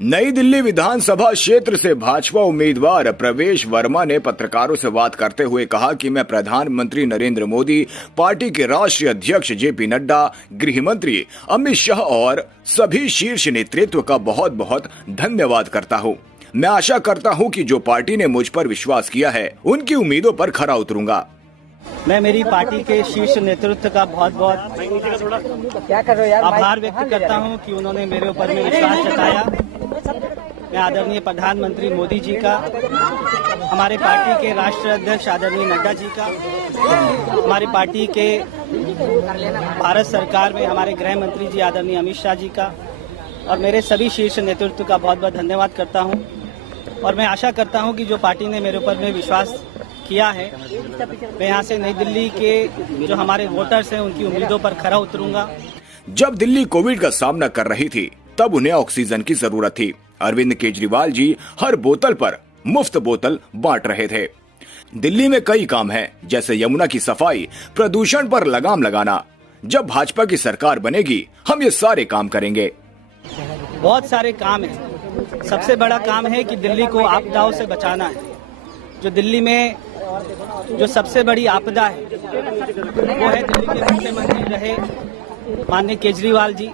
नई दिल्ली विधानसभा क्षेत्र से भाजपा उम्मीदवार प्रवेश वर्मा ने पत्रकारों से बात करते हुए कहा कि मैं प्रधानमंत्री नरेंद्र मोदी, पार्टी के राष्ट्रीय अध्यक्ष जेपी नड्डा, गृह मंत्री अमित शाह और सभी शीर्ष नेतृत्व का बहुत बहुत धन्यवाद करता हूं। मैं आशा करता हूं कि जो पार्टी ने मुझ पर विश्वास किया है उनकी उम्मीदों पर खरा उतरूंगा। मैं मेरी पार्टी के शीर्ष नेतृत्व का बहुत बहुत आभार व्यक्त करता हूं कि उन्होंने मेरे ऊपर में विश्वास जताया। मैं आदरणीय प्रधानमंत्री मोदी जी का, हमारे पार्टी के राष्ट्रीय अध्यक्ष आदरणीय नड्डा जी का, हमारी पार्टी के भारत सरकार में हमारे गृह मंत्री जी आदरणीय अमित शाह जी का और मेरे सभी शीर्ष नेतृत्व का बहुत बहुत धन्यवाद करता हूं। और मैं आशा करता हूं कि जो पार्टी ने मेरे ऊपर में विश्वास किया है, मैं यहाँ से नई दिल्ली के जो हमारे वोटर्स हैं उनकी उम्मीदों पर खरा उतरूंगा। जब दिल्ली कोविड का सामना कर रही थी तब उन्हें ऑक्सीजन की जरूरत थी। अरविंद केजरीवाल जी हर बोतल पर मुफ्त बोतल बांट रहे थे। दिल्ली में कई काम हैं, जैसे यमुना की सफाई, प्रदूषण पर लगाम लगाना। जब भाजपा की सरकार बनेगी हम ये सारे काम करेंगे। बहुत सारे काम हैं। सबसे बड़ा काम है कि दिल्ली को आपदाओं से बचाना है। जो दिल्ली में जो सबसे बड़ी आपदा है वो है दिल्ली के मुख्यमंत्री रहे माननीय केजरीवाल जी।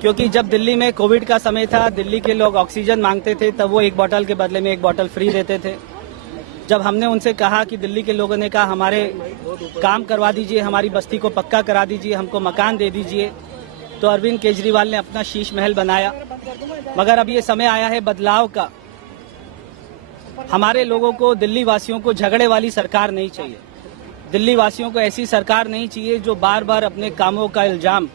क्योंकि जब दिल्ली में कोविड का समय था, दिल्ली के लोग ऑक्सीजन मांगते थे, तब वो एक बोतल के बदले में एक बोतल फ्री देते थे। जब हमने उनसे कहा कि दिल्ली के लोगों ने कहा हमारे काम करवा दीजिए, हमारी बस्ती को पक्का करा दीजिए, हमको मकान दे दीजिए, तो अरविंद केजरीवाल ने अपना शीश महल बनाया। मगर अब ये समय आया है बदलाव का। हमारे लोगों को, दिल्ली वासियों को झगड़े वाली सरकार नहीं चाहिए। दिल्ली वासियों को ऐसी सरकार नहीं चाहिए जो बार बार अपने कामों का इल्जाम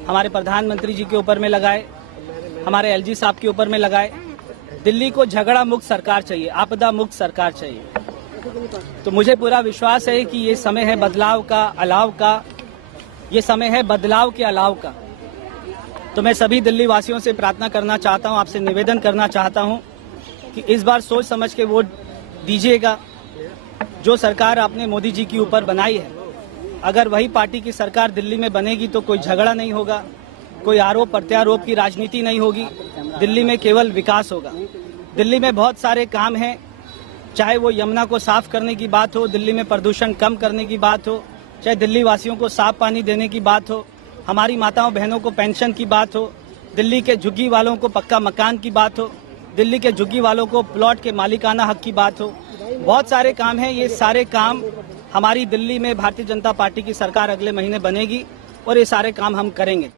हमारे प्रधानमंत्री जी के ऊपर में लगाए, हमारे एलजी साहब के ऊपर में लगाए। दिल्ली को झगड़ा मुक्त सरकार चाहिए, आपदा मुक्त सरकार चाहिए। तो मुझे पूरा विश्वास है कि ये समय है बदलाव का, अलाव का। ये समय है बदलाव के अलाव का। तो मैं सभी दिल्ली वासियों से प्रार्थना करना चाहता हूँ, आपसे निवेदन करना चाहता हूँ कि इस बार सोच समझ के वोट दीजिएगा। जो सरकार आपने मोदी जी के ऊपर बनाई है, अगर वही पार्टी की सरकार दिल्ली में बनेगी तो कोई झगड़ा नहीं होगा, कोई आरोप प्रत्यारोप की राजनीति नहीं होगी। दिल्ली में केवल विकास होगा। दिल्ली में बहुत सारे काम हैं, चाहे वो यमुना को साफ करने की बात हो, दिल्ली में प्रदूषण कम करने की बात हो, चाहे दिल्ली वासियों को साफ पानी देने की बात हो, हमारी माताओं बहनों को पेंशन की बात हो, दिल्ली के झुग्गी वालों को पक्का मकान की बात हो, दिल्ली के झुग्गी वालों को प्लॉट के मालिकाना हक की बात हो। बहुत सारे काम हैं। ये सारे काम हमारी दिल्ली में भारतीय जनता पार्टी की सरकार अगले महीने बनेगी और ये सारे काम हम करेंगे।